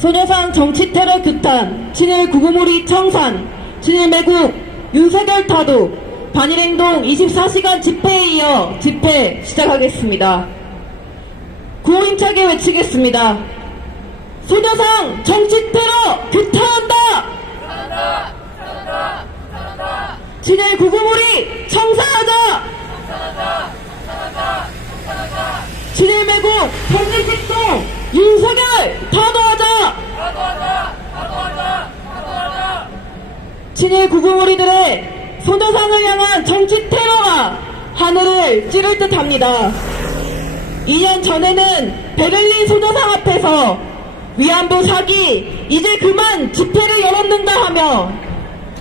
소녀상 정치테러 규탄, 친일 구구몰이 청산, 친일 매국, 윤석열 타도, 반일행동 24시간 집회에 이어 집회 시작하겠습니다. 구호 힘차게 외치겠습니다. 소녀상 정치테러 규탄한다! 친일 구구몰이 청산하자! 친일 매국 반일행동 윤석열 타도하자! 친일 구구몰이들의 소녀상을 향한 정치 테러가 하늘을 찌를 듯 합니다. 2년 전에는 베를린 소녀상 앞에서 위안부 사기 이제 그만 집회를 열었는가 하며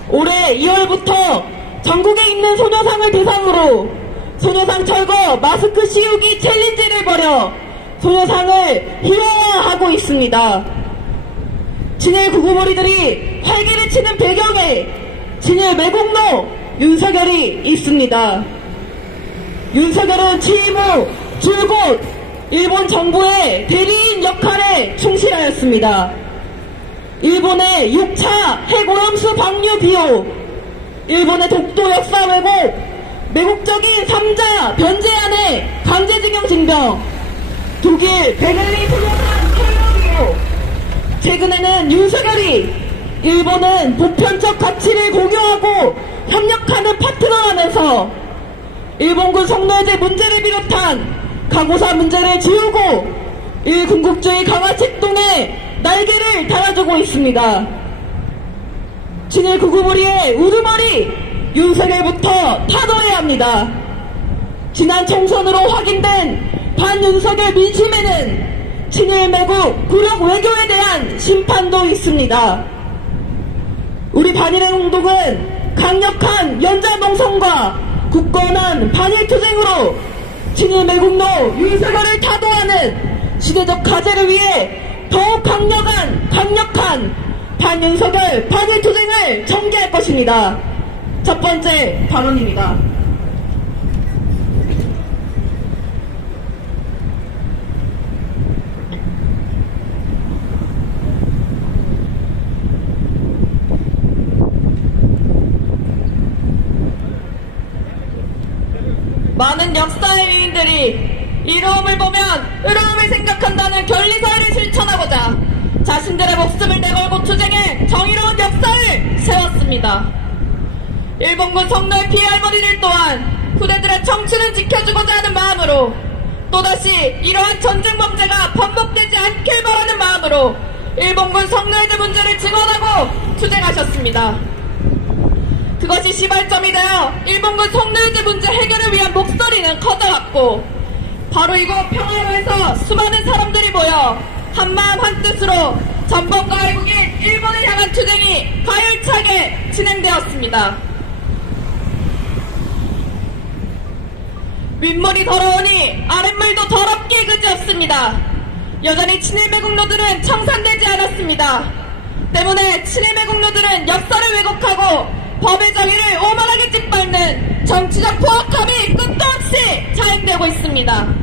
올해 2월부터 전국에 있는 소녀상을 대상으로 소녀상 철거 마스크 씌우기 챌린지를 벌여 소녀상을 희화화하고 있습니다. 친일 구구몰이들이 활기를 치는 배경에 친일 매국노 윤석열이 있습니다. 윤석열은 취임 후 줄곧 일본 정부의 대리인 역할에 충실하였습니다. 일본의 6차 핵오염수 방류 비호, 일본의 독도 역사 왜곡, 매국적인 3자 변제안의 강제징용 징병, 독일 베를린 소녀상 테러 비호, 최근에는 윤석열이 일본은 보편적 가치를 공유하고 협력하는 파트너라면서 일본군 성노예제 문제를 비롯한 강호사 문제를 지우고 일군국주의 강화 책동에 날개를 달아주고 있습니다. 친일 구구몰이의 우두머리 윤석열부터 타도해야 합니다. 지난 총선으로 확인된 반윤석열 민심에는 친일 매국 굴욕 외교에 대한 심판도 있습니다. 우리 반일행동은 강력한 연자농성과 굳건한 반일투쟁으로 친일 매국노 윤석열을 타도하는 시대적 과제를 위해 더욱 강력한 반윤석열 반일투쟁을 전개할 것입니다. 첫 번째 발언입니다. 많은 역사의 위인들이 이로움을 보면 의로움을 생각한다는 견리사를 실천하고자 자신들의 목숨을 내걸고 투쟁해 정의로운 역사를 세웠습니다. 일본군 성노예 피해 할머니들 또한 후대들의 청춘을 지켜주고자 하는 마음으로 또다시 이러한 전쟁 범죄가 반복되지 않길 바라는 마음으로 일본군 성노예제 문제를 증언하고 투쟁하셨습니다. 그것이 시발점이 되어 일본군 성노예제 문제 해결을 위한 목소리는 커져왔고 바로 이곳 평화로에서 수많은 사람들이 모여 한마음 한뜻으로 전범과 외국인 일본을 향한 투쟁이 가열차게 진행되었습니다. 윗물이 더러우니 아랫물도 더럽게 그지없습니다. 여전히 친일 매국노들은 청산되지 않았습니다. 때문에 친일 매국노들은 역사를 왜곡하고 법의 정의를 오만하게 짓밟는 정치적 포악함이 끝도 없이 자행되고 있습니다.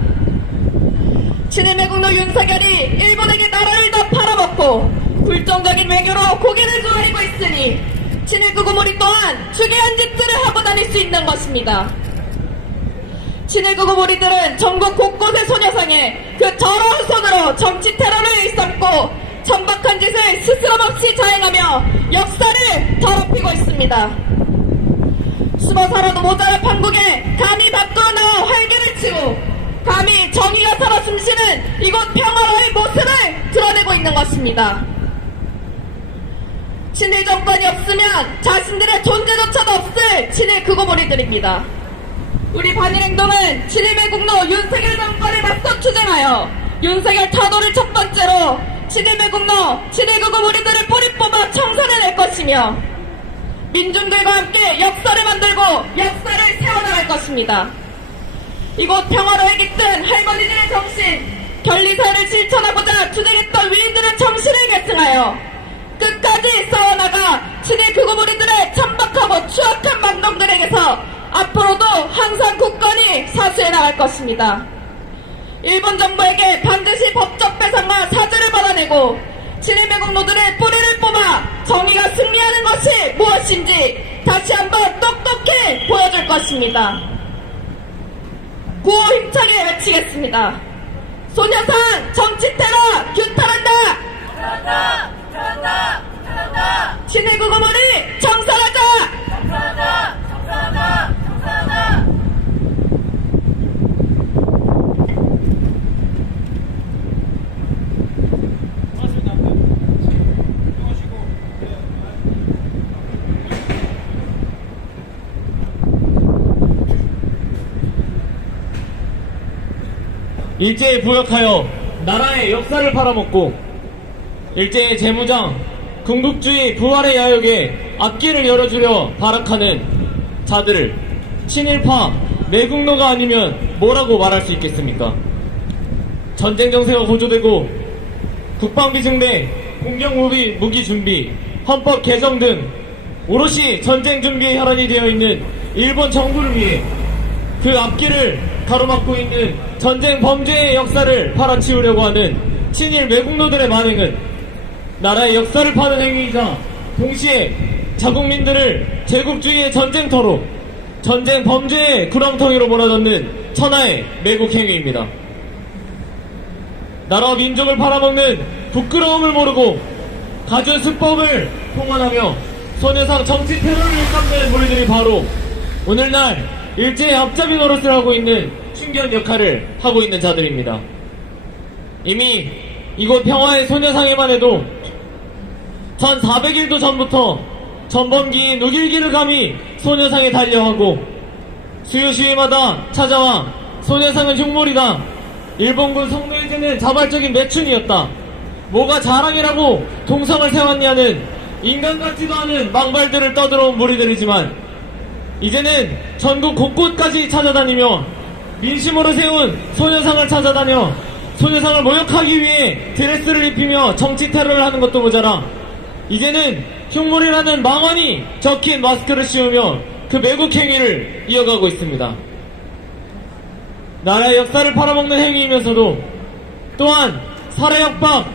친일 매국노 윤석열이 일본에게 나라를 다 팔아먹고 불정적인 외교로 고개를 조아리고 있으니 친일 구구몰이 또한 추계한 짓들을 하고 다닐 수 있는 것입니다. 친일 구구몰이들은 전국 곳곳의 소녀상에 그 더러운 손으로 정치 테러를 일삼고 천박한 짓을 스스럼없이 자행하며 역사를 더럽히고 있습니다. 숨어 살아도 모자랄 판국에 감히 밖으로 나와 활개를 치고 감히 정의가 살아 숨쉬는 이곳 평화로의 모습을 드러내고 있는 것입니다. 친일 정권이 없으면 자신들의 존재조차도 없을 친일 구구몰이들입니다. 우리 반일행동은 친일 매국노 윤석열 정권에 맞서 투쟁하여 윤석열 타도를 첫 번째로 친일 매국노, 친일 구구몰이들을 뿌리 뽑아 청산해낼 것이며 민중들과 함께 역사를 만들고 역사를 세워나갈 것입니다. 이곳 평화로에 깃든 할머니들의 정신, 견리사를 실천하고자 투쟁했던 위인들의 정신을 계승하여 끝까지 싸워나가 친일 구구몰이들의 천박하고 추악한 망령들에게서 앞으로도 항상 굳건히 사수해 나갈 것입니다. 일본 정부에게 반드시 법적 배상과 사죄를 받아내고 친일 매국노들의 뿌리를 뽑아 정의가 승리하는 것이 무엇인지 다시 한번 똑똑히 보여줄 것입니다. 구호 힘차게 외치겠습니다. 소녀상 정치 테러 규탄한다! 규탄한다! 규탄한다! 규탄한다! 친일 구구머리 청산하자! 청산하자! 청산하자! 청산하자! 일제에 부역하여 나라의 역사를 팔아먹고 일제의 재무장, 군국주의 부활의 야욕에 앞길을 열어주려 발악하는 자들을 친일파, 매국노가 아니면 뭐라고 말할 수 있겠습니까? 전쟁 정세가 고조되고 국방비 증대, 공격무기 준비, 헌법 개정 등 오롯이 전쟁 준비에 혈안이 되어 있는 일본 정부를 위해 그 앞길을 가로막고 있는 전쟁 범죄의 역사를 팔아치우려고 하는 친일 매국노들의 만행은 나라의 역사를 파는 행위이자 동시에 자국민들을 제국주의의 전쟁터로 전쟁 범죄의 구렁텅이로 몰아넣는 천하의 매국 행위입니다. 나라와 민족을 팔아먹는 부끄러움을 모르고 갖은 수법을 동원하며 소녀상 정치 테러를 일삼는 무리들이 바로 오늘날 일제의 앞잡이 노릇을 하고 있는 충견 역할을 하고 있는 자들입니다. 이미 이곳 평화의 소녀상에만 해도 1400일도 전부터 전범기인 우길기를 감히 소녀상에 달려하고 수요 시위마다 찾아와 소녀상은 흉물이다, 일본군 성노예제는 자발적인 매춘이었다, 뭐가 자랑이라고 동상을 세웠냐는 인간 같지도 않은 망발들을 떠들어온 무리들이지만 이제는 전국 곳곳까지 찾아다니며 민심으로 세운 소녀상을 찾아다녀 소녀상을 모욕하기 위해 드레스를 입히며 정치 테러를 하는 것도 모자라 이제는 흉물이라는 망언이 적힌 마스크를 씌우며 그 매국 행위를 이어가고 있습니다. 나라의 역사를 팔아먹는 행위이면서도 또한 살해 협박,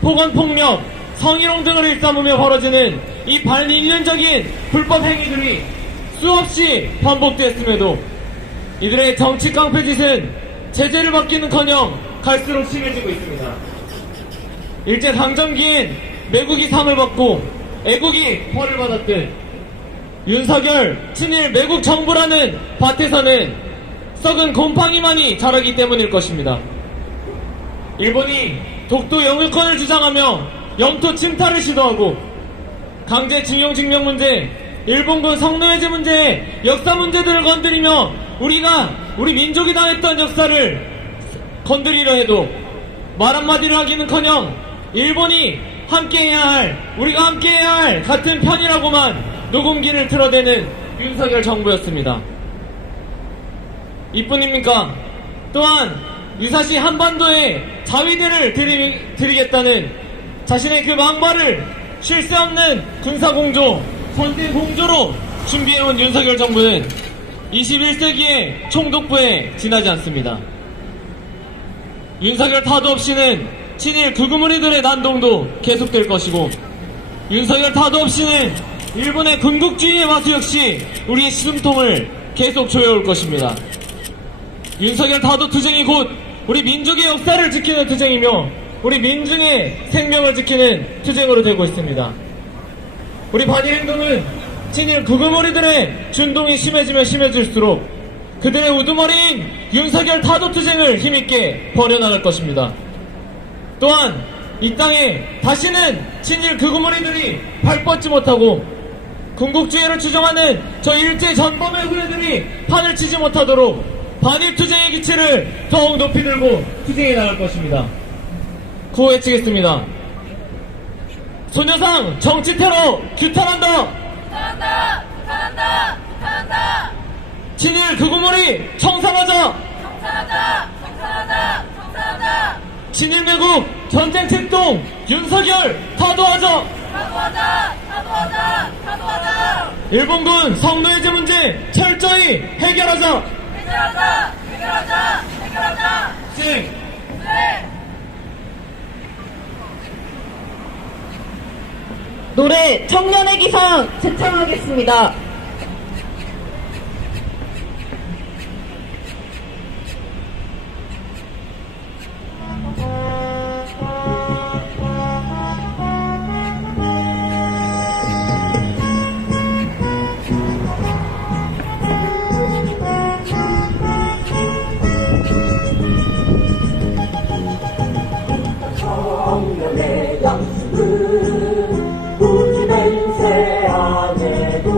폭언폭력, 성희롱 등을 일삼으며 벌어지는 이 반인륜적인 불법 행위들이 수없이 반복되었음에도 이들의 정치 깡패짓은 제재를 받기는커녕 갈수록 심해지고 있습니다. 일제 강점기엔 매국이 상을 받고 애국이 벌을 받았듯 윤석열 친일 매국 정부라는 밭에서는 썩은 곰팡이만이 자라기 때문일 것입니다. 일본이 독도 영유권을 주장하며 영토 침탈을 시도하고 강제징용 증명 문제, 일본군 성노예제 문제, 역사 문제들을 건드리며 우리 민족이 당했던 역사를 건드리려 해도 말 한마디를 하기는커녕 일본이 함께해야 할, 우리가 함께해야 할 같은 편이라고만 녹음기를 틀어대는 윤석열 정부였습니다. 이뿐입니까? 또한 유사시 한반도에 자위대를 들이겠다는 자신의 그 망발을 쉴 새 없는 군사공조, 선대공조로 준비해온 윤석열 정부는 21세기의 총독부에 지나지 않습니다. 윤석열 타도 없이는 친일 극우무리들의 난동도 계속될 것이고 윤석열 타도 없이는 일본의 군국주의의 마수 역시 우리의 숨통을 계속 조여올 것입니다. 윤석열 타도 투쟁이 곧 우리 민족의 역사를 지키는 투쟁이며 우리 민중의 생명을 지키는 투쟁으로 되고 있습니다. 우리 반일 행동은 친일 극우무리들의 준동이 심해지면 심해질수록 그들의 우두머리인 윤석열 타도 투쟁을 힘있게 벌여나갈 것입니다. 또한 이 땅에 다시는 친일 극우무리들이 발뻗지 못하고 군국주의를 추종하는 저 일제 전범의 후예들이 판을 치지 못하도록 반일 투쟁의 기치를 더욱 높이 들고 투쟁해 나갈 것입니다. 구호 외치겠습니다. 소녀상 정치 테러 규탄한다! 규탄한다! 규탄한다! 규탄한다! 친일 극우무리 청산하자! 청산하자! 청산하자! 청산하자! 친일 매국 전쟁 책동 윤석열 타도하자! 타도하자! 타도하자! 타도하자! 일본군 성노예제 문제 철저히 해결하자! 해결하자! 해결하자! 해결하자! 네. 네. 노래 청년의 기상 제청하겠습니다. 청년의 양심은 굳이 맹세 안 해도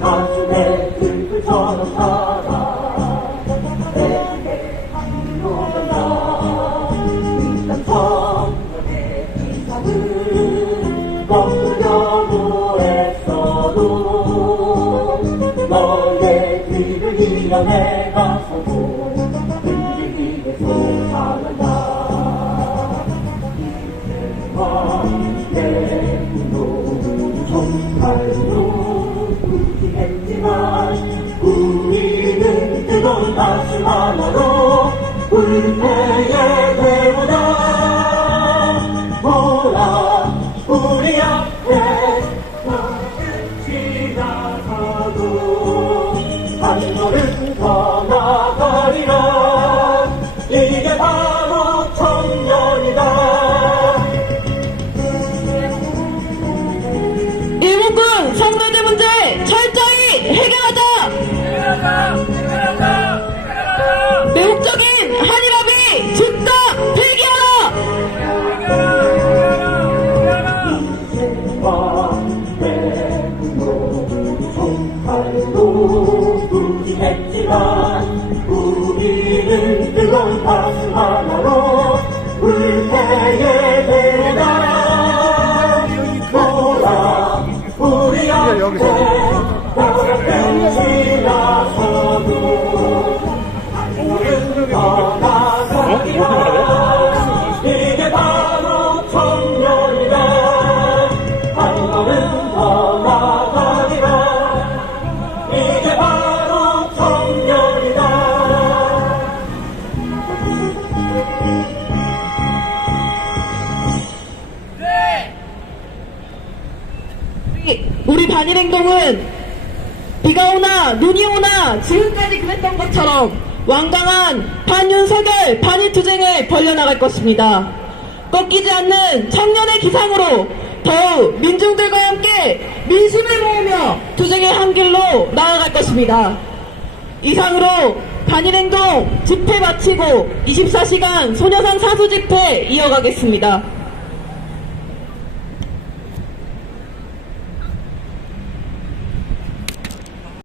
가슴에 들불처럼 살아 내게 하늘로 간다. 일단 청년의 기상은 멈추려고 했어도 너의 뒤를 이어 내가 서고 흔들리게 솟아난다. 내 눈도 정말로 부지했지만 우리는 뜨거운 가슴 하나로 불태의 배우다. 보라 우리 앞에 끝이 나서도 한 걸음 더 나가리라. 이게 바로 청년이다. 일본군 성노제 문제 철저히 해결하자! 매혹적인 한일합의 즉각 폐기하라! 이제와 외국으로 정말로 부진했지만 우리는 뜨거운 가슴 하나로 불태의 배우다. 보라 우리 앞에 끝이 나서도 우리는 더 나가리라. 이게 바로 청년이다. 한 걸음 더 나가리라. 이게 바로 청년이다. 우리 반일행동은 비가 오나 눈이 오나 지금까지 그랬던 것처럼 완강한 반윤석열 반일투쟁을 벌려나갈 것입니다. 꺾이지 않는 청년의 기상으로 더욱 민중들과 함께 민심을 모으며 투쟁의 한 길로 나아갈 것입니다. 이상으로 반일행동 집회 마치고 24시간 소녀상 사수 집회 이어가겠습니다.